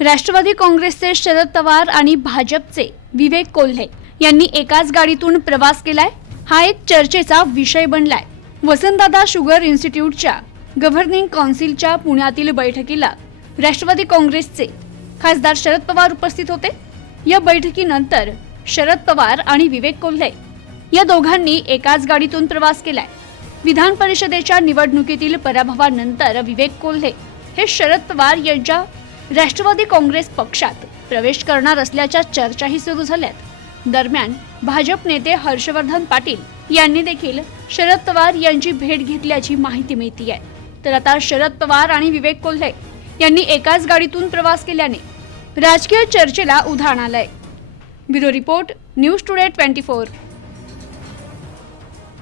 राष्ट्रवादी काँग्रेसचे शरद पवार आणि भाजपचे विवेक कोल्हे यांनी एकाच गाडीतून प्रवास केलाय. हा एक चर्चेचा विषय बनलाय. वसंतदादा शुगर इन्स्टिट्यूटच्या गव्हर्निंग काउन्सिलच्या पुण्यातील बैठकीला राष्ट्रवादी काँग्रेसचे खासदार शरद पवार उपस्थित होते. या बैठकीनंतर शरद पवार आणि विवेक कोल्हे या दोघांनी एकाच गाडीतून प्रवास केलाय. विधान परिषदेच्या निवडणुकीतील पराभवानंतर विवेक कोल्हे हे शरद पवार यांच्या राष्ट्रवादी काँग्रेस पक्षात प्रवेश करणार असल्याच्या चर्चाही सुरू झाल्यात. दरम्यान भाजप नेते हर्षवर्धन पाटील यांनी देखील शरद पवार यांची भेट घेतल्याची माहिती मिळते आहे तर आता शरद पवार आणि विवेक कोल्हे यांनी एकाच गाडीतून प्रवास केल्याने राजकीय चर्चेला उधाण आलंय. Bureau report news today twenty four.